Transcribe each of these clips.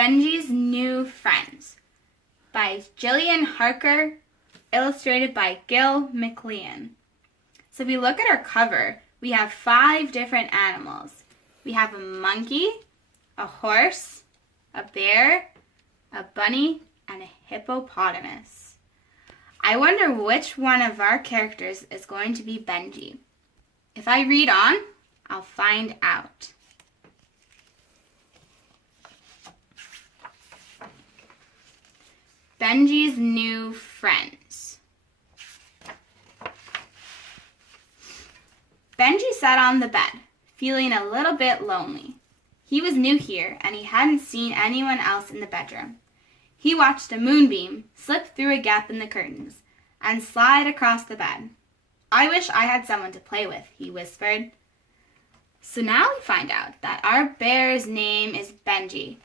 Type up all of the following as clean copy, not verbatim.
Benji's New Friends by Jillian Harker, illustrated by Gil McLean. So if we look at our cover, we have 5 different animals. We have a monkey, a horse, a bear, a bunny, and a hippopotamus. I wonder which one of our characters is going to be Benji. If I read on, I'll find out. Benji's New Friends. Benji sat on the bed, feeling a little bit lonely. He was new here, and he hadn't seen anyone else in the bedroom. He watched a moonbeam slip through a gap in the curtains and slide across the bed. "I wish I had someone to play with," he whispered. So now we find out that our bear's name is Benji.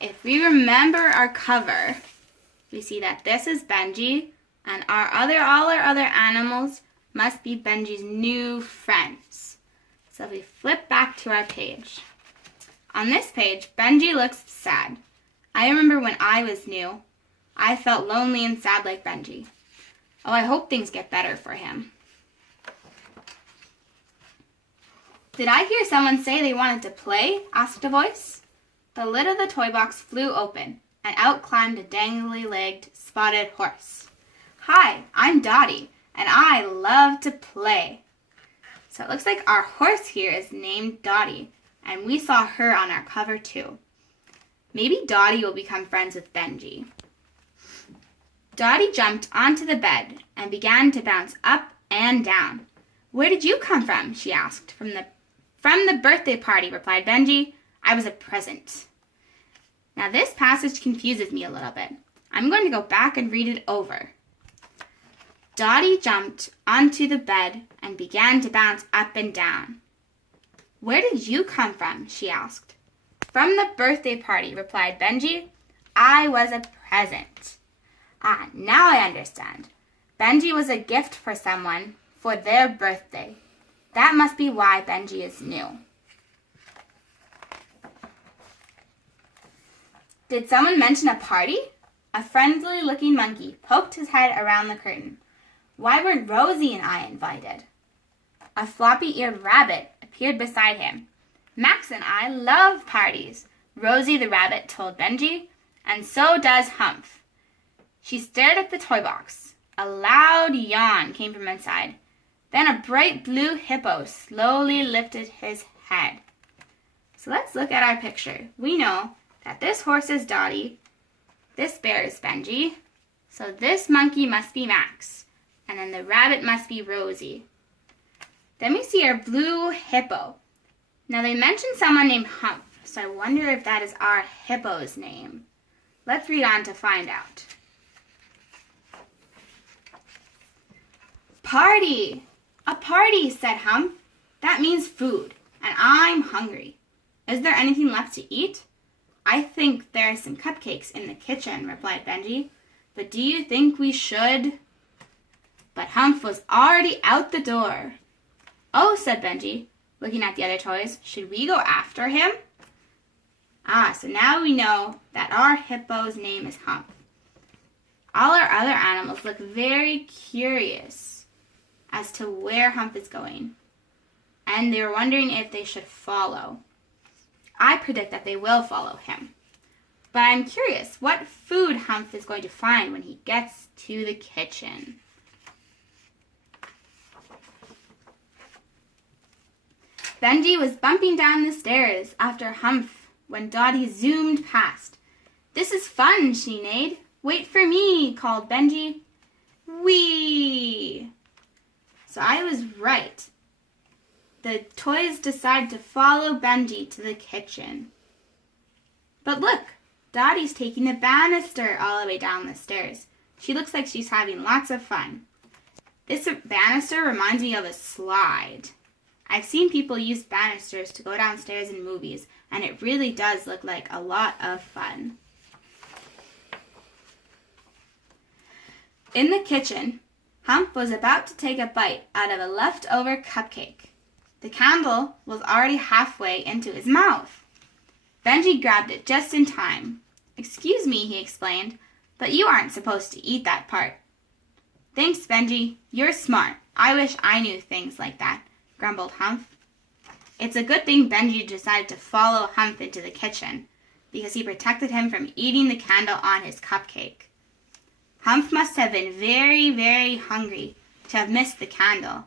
If we remember our cover, we see that this is Benji, and all our other animals must be Benji's new friends. So we flip back to our page. On this page, Benji looks sad. I remember when I was new, I felt lonely and sad like Benji. Oh, I hope things get better for him. "Did I hear someone say they wanted to play?" asked a voice. The lid of the toy box flew open, and out climbed a dangly-legged, spotted horse. "Hi, I'm Dottie, and I love to play." So it looks like our horse here is named Dottie, and we saw her on our cover too. Maybe Dottie will become friends with Benji. Dottie jumped onto the bed and began to bounce up and down. "Where did you come from?" she asked. From the birthday party," replied Benji. "I was a present." Now this passage confuses me a little bit. I'm going to go back and read it over. Dottie jumped onto the bed and began to bounce up and down. "Where did you come from?" she asked. "From the birthday party," replied Benji. "I was a present." Ah, now I understand. Benji was a gift for someone for their birthday. That must be why Benji is new. Did someone mention a party? A friendly-looking monkey poked his head around the curtain. Why weren't Rosie and I invited? A floppy-eared rabbit appeared beside him. Max and I love parties, Rosie the rabbit told Benji, and so does Humph. She stared at the toy box. A loud yawn came from inside. Then a bright blue hippo slowly lifted his head. So let's look at our picture. We know that this horse is Dottie, this bear is Benji, so this monkey must be Max, and then the rabbit must be Rosie. Then we see our blue hippo. Now they mentioned someone named Humph, so I wonder if that is our hippo's name. Let's read on to find out. "Party! A party," said Humph. "That means food, and I'm hungry. Is there anything left to eat?" "I think there are some cupcakes in the kitchen," replied Benji. "But do you think we should?" But Humph was already out the door. "Oh," said Benji, looking at the other toys, "should we go after him?" Ah, so now we know that our hippo's name is Humph. All our other animals look very curious as to where Humph is going, and they were wondering if they should follow. I predict that they will follow him. But I'm curious what food Humph is going to find when he gets to the kitchen. Benji was bumping down the stairs after Humph when Dottie zoomed past. "This is fun," she neighed. "Wait for me," called Benji. Whee! So I was right. The toys decide to follow Benji to the kitchen. But look, Dottie's taking the banister all the way down the stairs. She looks like she's having lots of fun. This banister reminds me of a slide. I've seen people use banisters to go downstairs in movies, and it really does look like a lot of fun. In the kitchen, Humph was about to take a bite out of a leftover cupcake. The candle was already halfway into his mouth. Benji grabbed it just in time. "Excuse me," he explained, "but you aren't supposed to eat that part." "Thanks, Benji. You're smart. I wish I knew things like that," grumbled Humph. It's a good thing Benji decided to follow Humph into the kitchen, because he protected him from eating the candle on his cupcake. Humph must have been very, very hungry to have missed the candle.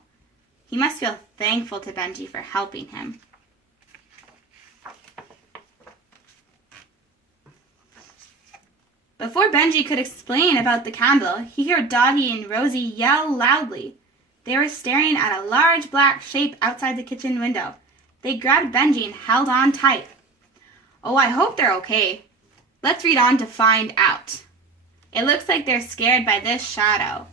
He must feel thankful to Benji for helping him. Before Benji could explain about the candle, he heard Dottie and Rosie yell loudly. They were staring at a large black shape outside the kitchen window. They grabbed Benji and held on tight. "Oh, I hope they're okay. Let's read on to find out. It looks like they're scared by this shadow.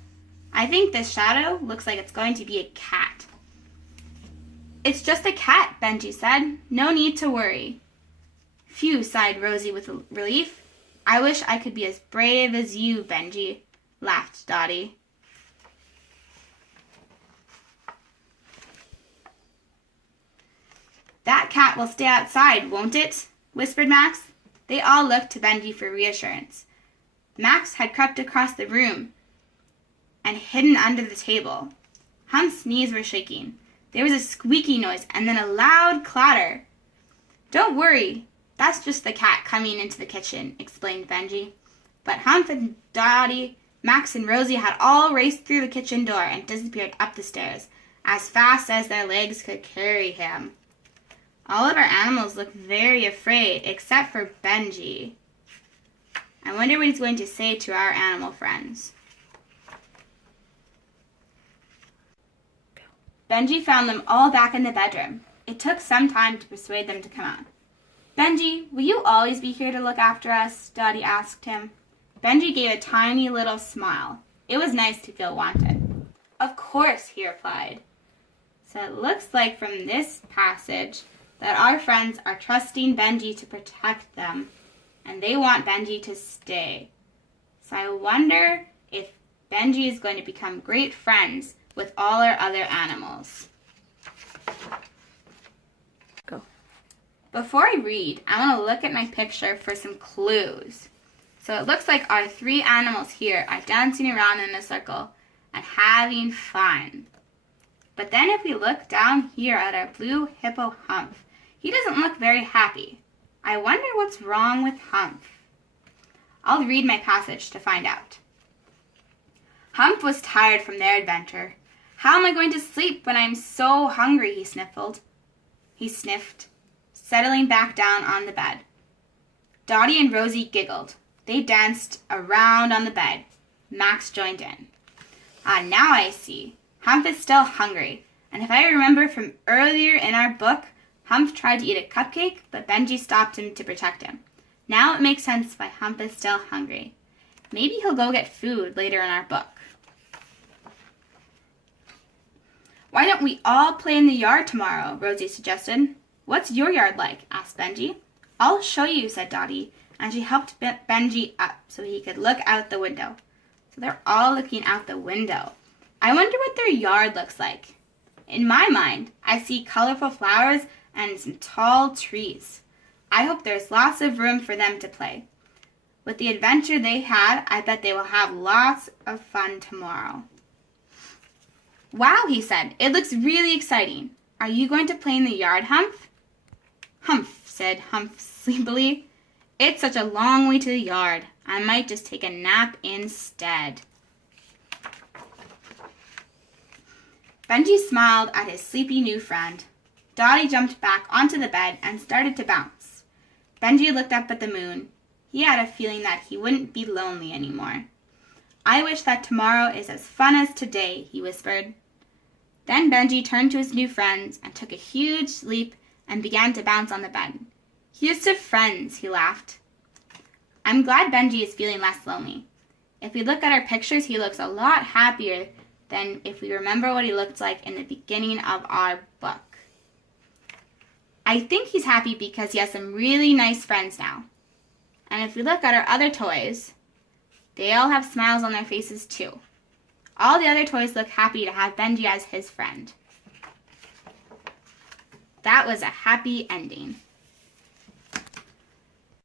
I think this shadow looks like it's going to be a cat." "It's just a cat," Benji said. "No need to worry." "Phew," sighed Rosie with relief. "I wish I could be as brave as you, Benji," laughed Dottie. "That cat will stay outside, won't it?" whispered Max. They all looked to Benji for reassurance. Max had crept across the room and hidden under the table. Humph's knees were shaking. There was a squeaky noise and then a loud clatter. "Don't worry, that's just the cat coming into the kitchen," explained Benji. But Humph and Dottie, Max and Rosie had all raced through the kitchen door and disappeared up the stairs as fast as their legs could carry him. All of our animals looked very afraid, except for Benji. I wonder what he's going to say to our animal friends. Benji found them all back in the bedroom. It took some time to persuade them to come out. "Benji, will you always be here to look after us?" Dottie asked him. Benji gave a tiny little smile. It was nice to feel wanted. "Of course," he replied. So it looks like from this passage that our friends are trusting Benji to protect them, and they want Benji to stay. So I wonder if Benji is going to become great friends with all our other animals. Go. Before I read, I want to look at my picture for some clues. So it looks like our three animals here are dancing around in a circle and having fun. But then if we look down here at our blue hippo Humph, he doesn't look very happy. I wonder what's wrong with Humph. I'll read my passage to find out. Humph was tired from their adventure. "How am I going to sleep when I'm so hungry?" he sniffed, settling back down on the bed. Dottie and Rosie giggled. They danced around on the bed. Max joined in. Now I see. Humph is still hungry. And if I remember from earlier in our book, Humph tried to eat a cupcake, but Benji stopped him to protect him. Now it makes sense why Humph is still hungry. Maybe he'll go get food later in our book. "Why don't we all play in the yard tomorrow?" Rosie suggested. "What's your yard like?" asked Benji. "I'll show you," said Dottie, and she helped Benji up so he could look out the window. So they're all looking out the window. I wonder what their yard looks like. In my mind, I see colorful flowers and some tall trees. I hope there's lots of room for them to play. With the adventure they had, I bet they will have lots of fun tomorrow. "Wow," he said, "it looks really exciting. Are you going to play in the yard, Humph?" "Humph," said Humph sleepily. "It's such a long way to the yard. I might just take a nap instead." Benji smiled at his sleepy new friend. Dottie jumped back onto the bed and started to bounce. Benji looked up at the moon. He had a feeling that he wouldn't be lonely anymore. "I wish that tomorrow is as fun as today," he whispered. Then Benji turned to his new friends and took a huge leap and began to bounce on the bed. "Here's to friends," he laughed. I'm glad Benji is feeling less lonely. If we look at our pictures, he looks a lot happier than if we remember what he looked like in the beginning of our book. I think he's happy because he has some really nice friends now. And if we look at our other toys, they all have smiles on their faces too. All the other toys look happy to have Benji as his friend. That was a happy ending.